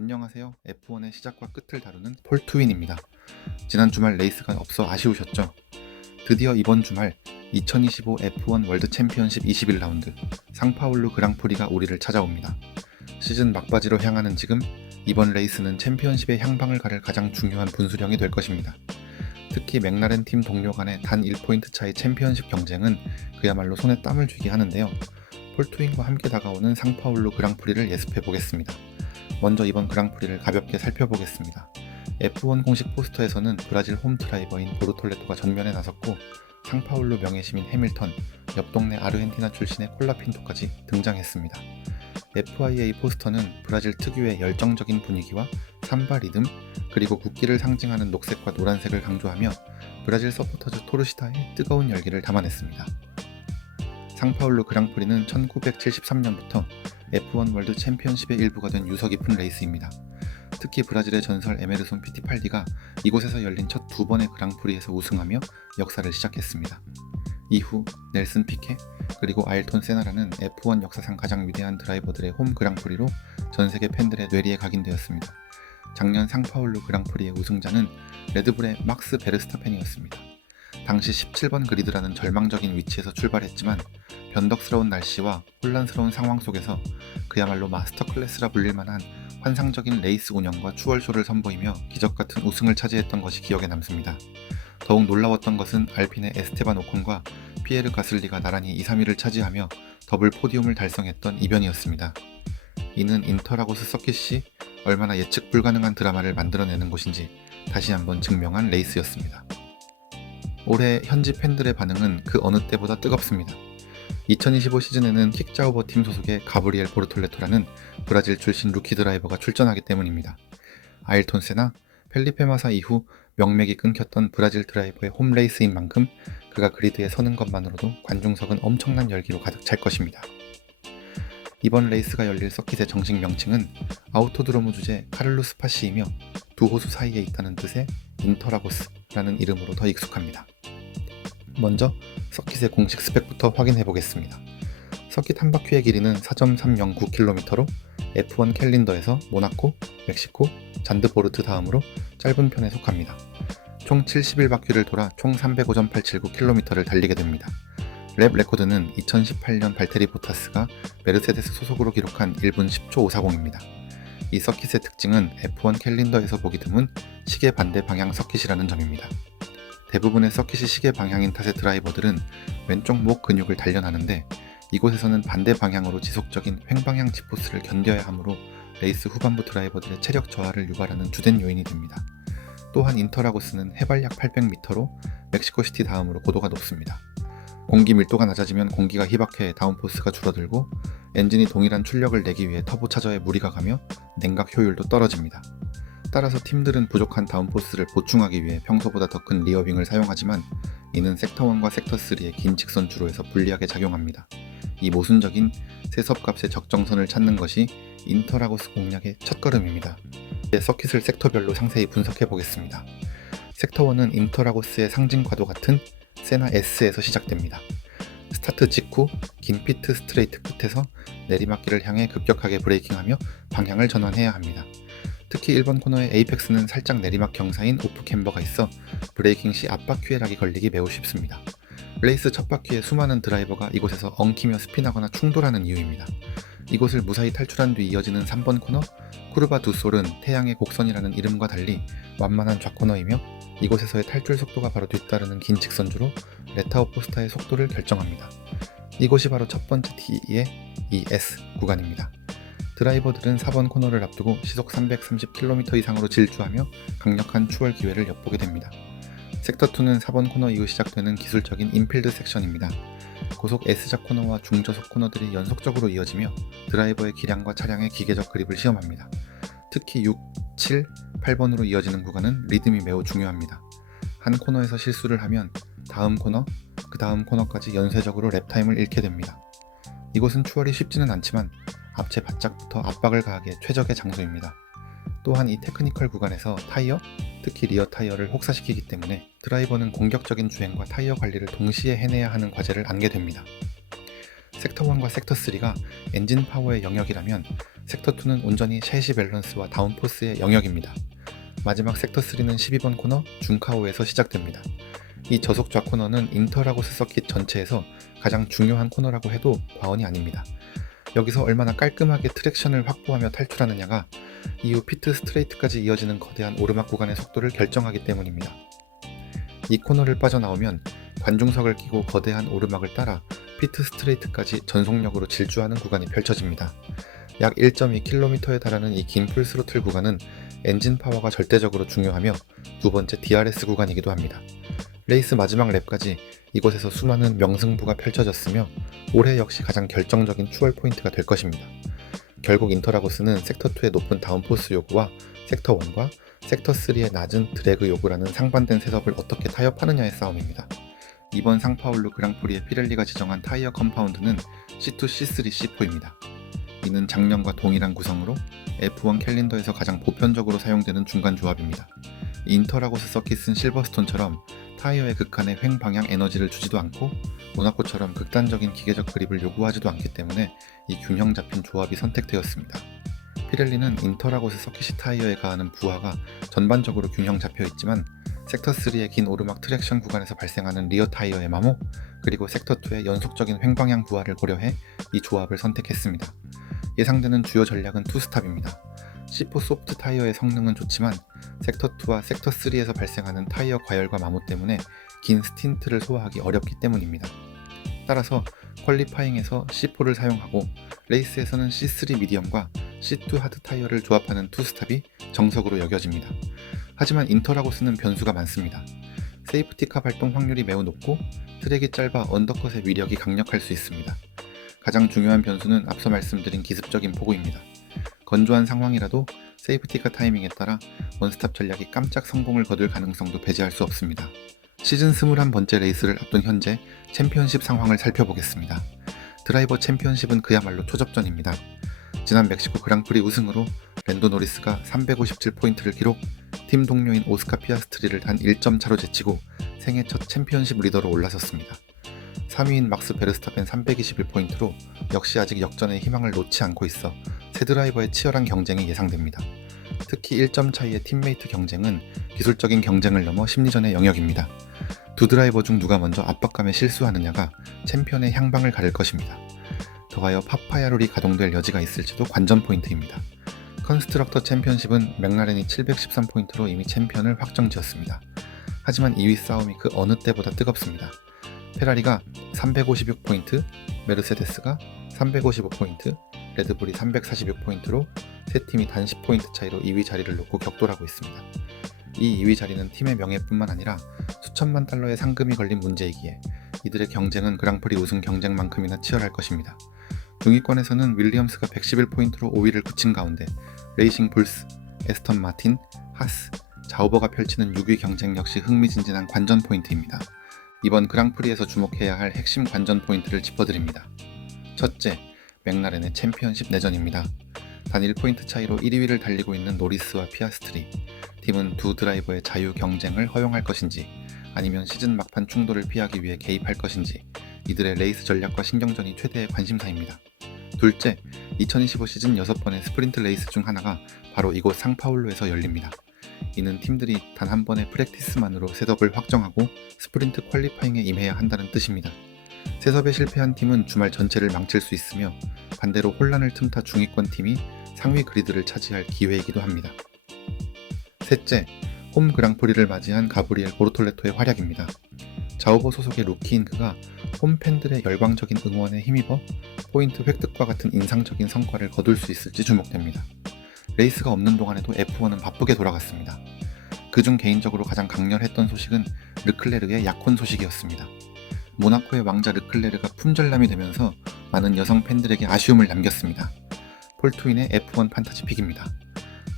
안녕하세요. F1의 시작과 끝을 다루는 폴트윈입니다. 지난 주말 레이스가 없어 아쉬우셨죠? 드디어 이번 주말 2025 F1 월드 챔피언십 21라운드 상파울루 그랑프리가 우리를 찾아옵니다. 시즌 막바지로 향하는 지금 이번 레이스는 챔피언십의 향방을 가를 가장 중요한 분수령이 될 것입니다. 특히 맥라렌 팀 동료 간의 단 1포인트 차의 챔피언십 경쟁은 그야말로 손에 땀을 쥐게 하는데요. 폴트윈과 함께 다가오는 상파울루 그랑프리를 예습해 보겠습니다. 먼저 이번 그랑프리를 가볍게 살펴보겠습니다. F1 공식 포스터에서는 브라질 홈 드라이버인 보르톨레토가 전면에 나섰고 상파울루 명예시민 해밀턴, 옆 동네 아르헨티나 출신의 콜라핀토까지 등장했습니다. FIA 포스터는 브라질 특유의 열정적인 분위기와 삼바 리듬, 그리고 국기를 상징하는 녹색과 노란색을 강조하며 브라질 서포터즈 토르시다의 뜨거운 열기를 담아냈습니다. 상파울루 그랑프리는 1973년부터 F1 월드 챔피언십의 일부가 된 유서 깊은 레이스입니다. 특히 브라질의 전설 에메르손 피티팔디가 이곳에서 열린 첫 두 번의 그랑프리에서 우승하며 역사를 시작했습니다. 이후 넬슨 피케 그리고 아일톤 세나라는 F1 역사상 가장 위대한 드라이버들의 홈 그랑프리로 전세계 팬들의 뇌리에 각인되었습니다. 작년 상파울루 그랑프리의 우승자는 레드불의 막스 베르스타펜이었습니다. 당시 17번 그리드라는 절망적인 위치에서 출발했지만 변덕스러운 날씨와 혼란스러운 상황 속에서 그야말로 마스터 클래스라 불릴 만한 환상적인 레이스 운영과 추월쇼를 선보이며 기적같은 우승을 차지했던 것이 기억에 남습니다. 더욱 놀라웠던 것은 알핀의 에스테반 오콘과 피에르 가슬리가 나란히 2, 3위를 차지하며 더블 포디움을 달성했던 이변이었습니다. 이는 인터라고스 서킷이 얼마나 예측 불가능한 드라마를 만들어내는 곳인지 다시 한번 증명한 레이스였습니다. 올해 현지 팬들의 반응은 그 어느 때보다 뜨겁습니다. 2025 시즌에는 킥자우버 팀 소속의 가브리엘 보르톨레토라는 브라질 출신 루키 드라이버가 출전하기 때문입니다. 아일톤 세나, 펠리페 마사 이후 명맥이 끊겼던 브라질 드라이버의 홈 레이스인 만큼 그가 그리드에 서는 것만으로도 관중석은 엄청난 열기로 가득 찰 것입니다. 이번 레이스가 열릴 서킷의 정식 명칭은 아우토드로무 주제 카를루스 파시이며 두 호수 사이에 있다는 뜻의 인터라고스라는 이름으로 더 익숙합니다. 먼저 서킷의 공식 스펙부터 확인해 보겠습니다. 서킷 한 바퀴의 길이는 4.309km로 F1 캘린더에서 모나코, 멕시코, 잔드보르트 다음으로 짧은 편에 속합니다. 총 71바퀴를 돌아 총 305.879km를 달리게 됩니다. 랩 레코드는 2018년 발테리 보타스가 메르세데스 소속으로 기록한 1분 10초 540입니다. 이 서킷의 특징은 F1 캘린더에서 보기 드문 시계 반대 방향 서킷이라는 점입니다. 대부분의 서킷이 시계 방향인 탓에 드라이버들은 왼쪽 목 근육을 단련하는데 이곳에서는 반대 방향으로 지속적인 횡방향 지포스를 견뎌야 하므로 레이스 후반부 드라이버들의 체력 저하를 유발하는 주된 요인이 됩니다. 또한 인터라고스는 해발 약 800m로 멕시코시티 다음으로 고도가 높습니다. 공기 밀도가 낮아지면 공기가 희박해 다운포스가 줄어들고 엔진이 동일한 출력을 내기 위해 터보 차저에 무리가 가며 냉각 효율도 떨어집니다. 따라서 팀들은 부족한 다운포스를 보충하기 위해 평소보다 더 큰 리어윙을 사용하지만 이는 섹터1과 섹터3의 긴 직선 주로에서 불리하게 작용합니다. 이 모순적인 세섭값의 적정선을 찾는 것이 인터라고스 공략의 첫걸음입니다. 이제 서킷을 섹터별로 상세히 분석해 보겠습니다. 섹터1은 인터라고스의 상징과도 같은 세나 S에서 시작됩니다. 스타트 직후 긴 피트 스트레이트 끝에서 내리막길을 향해 급격하게 브레이킹하며 방향을 전환해야 합니다. 특히 1번 코너의 에이펙스는 살짝 내리막 경사인 오프 캠버가 있어 브레이킹 시 앞바퀴에 락이 걸리기 매우 쉽습니다. 레이스 첫 바퀴에 수많은 드라이버가 이곳에서 엉키며 스핀하거나 충돌하는 이유입니다. 이곳을 무사히 탈출한 뒤 이어지는 3번 코너 쿠르바 두 솔은 태양의 곡선이라는 이름과 달리 완만한 좌코너이며 이곳에서의 탈출 속도가 바로 뒤따르는 긴 직선주로 레타오 포스타의 속도를 결정합니다. 이곳이 바로 첫 번째 T의 ES 구간입니다. 드라이버들은 4번 코너를 앞두고 시속 330km 이상으로 질주하며 강력한 추월 기회를 엿보게 됩니다. 섹터2는 4번 코너 이후 시작되는 기술적인 인필드 섹션입니다. 고속 S자 코너와 중저속 코너들이 연속적으로 이어지며 드라이버의 기량과 차량의 기계적 그립을 시험합니다. 특히 6, 7, 8번으로 이어지는 구간은 리듬이 매우 중요합니다. 한 코너에서 실수를 하면 다음 코너, 그 다음 코너까지 연쇄적으로 랩타임을 잃게 됩니다. 이곳은 추월이 쉽지는 않지만 앞체 바짝부터 압박을 가하기에 최적의 장소입니다. 또한 이 테크니컬 구간에서 타이어, 특히 리어 타이어를 혹사시키기 때문에 드라이버는 공격적인 주행과 타이어 관리를 동시에 해내야 하는 과제를 안게 됩니다. 섹터1과 섹터3가 엔진 파워의 영역이라면 섹터2는 온전히 셰시 밸런스와 다운포스의 영역입니다. 마지막 섹터3는 12번 코너 중카오에서 시작됩니다. 이 저속 좌코너는 인터라고스 서킷 전체에서 가장 중요한 코너라고 해도 과언이 아닙니다. 여기서 얼마나 깔끔하게 트랙션을 확보하며 탈출하느냐가 이후 피트 스트레이트까지 이어지는 거대한 오르막 구간의 속도를 결정하기 때문입니다. 이 코너를 빠져나오면 관중석을 끼고 거대한 오르막을 따라 피트 스트레이트까지 전속력으로 질주하는 구간이 펼쳐집니다. 약 1.2km에 달하는 이 긴 풀스로틀 구간은 엔진 파워가 절대적으로 중요하며 두 번째 DRS 구간이기도 합니다. 레이스 마지막 랩까지 이곳에서 수많은 명승부가 펼쳐졌으며 올해 역시 가장 결정적인 추월 포인트가 될 것입니다. 결국 인터라고스는 섹터2의 높은 다운포스 요구와 섹터1과 섹터3의 낮은 드래그 요구라는 상반된 셋업을 어떻게 타협하느냐의 싸움입니다. 이번 상파울루 그랑프리의 피렐리가 지정한 타이어 컴파운드는 C2, C3, C4입니다. 이는 작년과 동일한 구성으로 F1 캘린더에서 가장 보편적으로 사용되는 중간 조합입니다. 인터라고스 서킷은 실버스톤처럼 타이어의 극한의 횡 방향 에너지를 주지도 않고 모나코처럼 극단적인 기계적 그립을 요구하지도 않기 때문에 이 균형 잡힌 조합이 선택되었습니다. 피렐리는 인터라고스 서킷 타이어에 가하는 부하가 전반적으로 균형 잡혀 있지만 섹터3의 긴 오르막 트랙션 구간에서 발생하는 리어 타이어의 마모, 그리고 섹터2의 연속적인 횡방향 부하를 고려해 이 조합을 선택했습니다. 예상되는 주요 전략은 투스탑입니다. C4 소프트 타이어의 성능은 좋지만 섹터2와 섹터3에서 발생하는 타이어 과열과 마모 때문에 긴 스틴트를 소화하기 어렵기 때문입니다. 따라서 퀄리파잉에서 C4를 사용하고 레이스에서는 C3 미디엄과 C2 하드 타이어를 조합하는 투스탑이 정석으로 여겨집니다. 하지만 인터라고스는 변수가 많습니다. 세이프티카 발동 확률이 매우 높고 트랙이 짧아 언더컷의 위력이 강력할 수 있습니다. 가장 중요한 변수는 앞서 말씀드린 기습적인 폭우입니다. 건조한 상황이라도 세이프티카 타이밍에 따라 원스탑 전략이 깜짝 성공을 거둘 가능성도 배제할 수 없습니다. 시즌 21번째 레이스를 앞둔 현재 챔피언십 상황을 살펴보겠습니다. 드라이버 챔피언십은 그야말로 초접전입니다. 지난 멕시코 그랑프리 우승으로 랜도 노리스가 357포인트를 기록, 팀 동료인 오스카 피아스트리를 단 1점 차로 제치고 생애 첫 챔피언십 리더로 올라섰습니다. 3위인 막스 베르스타펜 321포인트로 역시 아직 역전의 희망을 놓지 않고 있어 세 드라이버의 치열한 경쟁이 예상됩니다. 특히 1점 차이의 팀메이트 경쟁은 기술적인 경쟁을 넘어 심리전의 영역입니다. 두 드라이버 중 누가 먼저 압박감에 실수하느냐가 챔피언의 향방을 가릴 것입니다. 더하여 파파야룰이 가동될 여지가 있을지도 관전 포인트입니다. 컨스트럭터 챔피언십은 맥라렌이 713포인트로 이미 챔피언을 확정지었습니다. 하지만 2위 싸움이 그 어느 때보다 뜨겁습니다. 페라리가 356포인트, 메르세데스가 355포인트, 레드불이 346포인트로 세 팀이 단 10포인트 차이로 2위 자리를 놓고 격돌하고 있습니다. 이 2위 자리는 팀의 명예뿐만 아니라 수천만 달러의 상금이 걸린 문제이기에 이들의 경쟁은 그랑프리 우승 경쟁만큼이나 치열할 것입니다. 중위권에서는 윌리엄스가 111포인트로 5위를 굳힌 가운데 레이싱 불스, 에스턴 마틴, 하스, 자우버가 펼치는 6위 경쟁 역시 흥미진진한 관전 포인트입니다. 이번 그랑프리에서 주목해야 할 핵심 관전 포인트를 짚어드립니다. 첫째, 맥라렌의 챔피언십 내전입니다. 단 1포인트 차이로 1위를 달리고 있는 노리스와 피아스트리. 팀은 두 드라이버의 자유 경쟁을 허용할 것인지 아니면 시즌 막판 충돌을 피하기 위해 개입할 것인지 이들의 레이스 전략과 신경전이 최대의 관심사입니다. 둘째, 2025 시즌 6번의 스프린트 레이스 중 하나가 바로 이곳 상파울루에서 열립니다. 이는 팀들이 단 한 번의 프랙티스만으로 셋업을 확정하고 스프린트 퀄리파잉에 임해야 한다는 뜻입니다. 셋업에 실패한 팀은 주말 전체를 망칠 수 있으며 반대로 혼란을 틈타 중위권 팀이 상위 그리드를 차지할 기회이기도 합니다. 셋째, 홈 그랑프리를 맞이한 가브리엘 보르톨레토의 활약입니다. 자우버 소속의 루키인 그가 홈 팬들의 열광적인 응원에 힘입어 포인트 획득과 같은 인상적인 성과를 거둘 수 있을지 주목됩니다. 레이스가 없는 동안에도 F1은 바쁘게 돌아갔습니다. 그중 개인적으로 가장 강렬했던 소식은 르클레르의 약혼 소식이었습니다. 모나코의 왕자 르클레르가 품절남이 되면서 많은 여성 팬들에게 아쉬움을 남겼습니다. 폴트윈의 F1 판타지 픽입니다.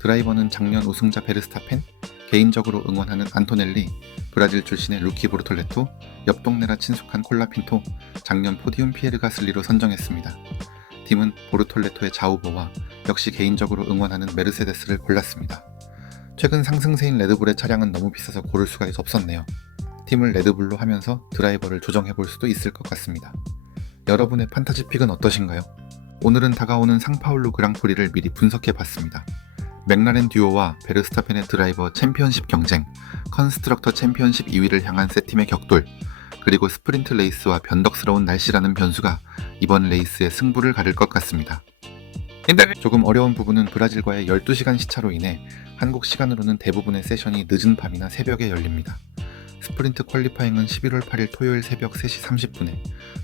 드라이버는 작년 우승자 베르스타펜, 개인적으로 응원하는 안토넬리, 브라질 출신의 루키 보르톨레토, 옆 동네라 친숙한 콜라핀토, 작년 포디움 피에르 가슬리로 선정했습니다. 팀은 보르톨레토의 자우보와 역시 개인적으로 응원하는 메르세데스를 골랐습니다. 최근 상승세인 레드불의 차량은 너무 비싸서 고를 수가 없었네요. 팀을 레드불로 하면서 드라이버를 조정해볼 수도 있을 것 같습니다. 여러분의 판타지 픽은 어떠신가요? 오늘은 다가오는 상파울루 그랑프리를 미리 분석해봤습니다. 맥라렌 듀오와 베르스타펜의 드라이버 챔피언십 경쟁, 컨스트럭터 챔피언십 2위를 향한 세 팀의 격돌, 그리고 스프린트 레이스와 변덕스러운 날씨라는 변수가 이번 레이스의 승부를 가를 것 같습니다. 조금 어려운 부분은 브라질과의 12시간 시차로 인해 한국 시간으로는 대부분의 세션이 늦은 밤이나 새벽에 열립니다. 스프린트 퀄리파잉은 11월 8일 토요일 새벽 3시 30분에,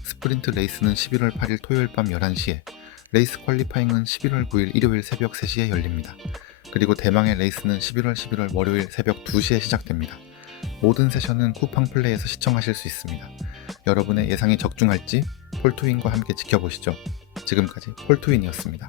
스프린트 레이스는 11월 8일 토요일 밤 11시에, 레이스 퀄리파잉은 11월 9일 일요일 새벽 3시에 열립니다. 그리고 대망의 레이스는 11월 월요일 새벽 2시에 시작됩니다. 모든 세션은 쿠팡 플레이에서 시청하실 수 있습니다. 여러분의 예상이 적중할지 폴투윈과 함께 지켜보시죠. 지금까지 폴투윈이었습니다.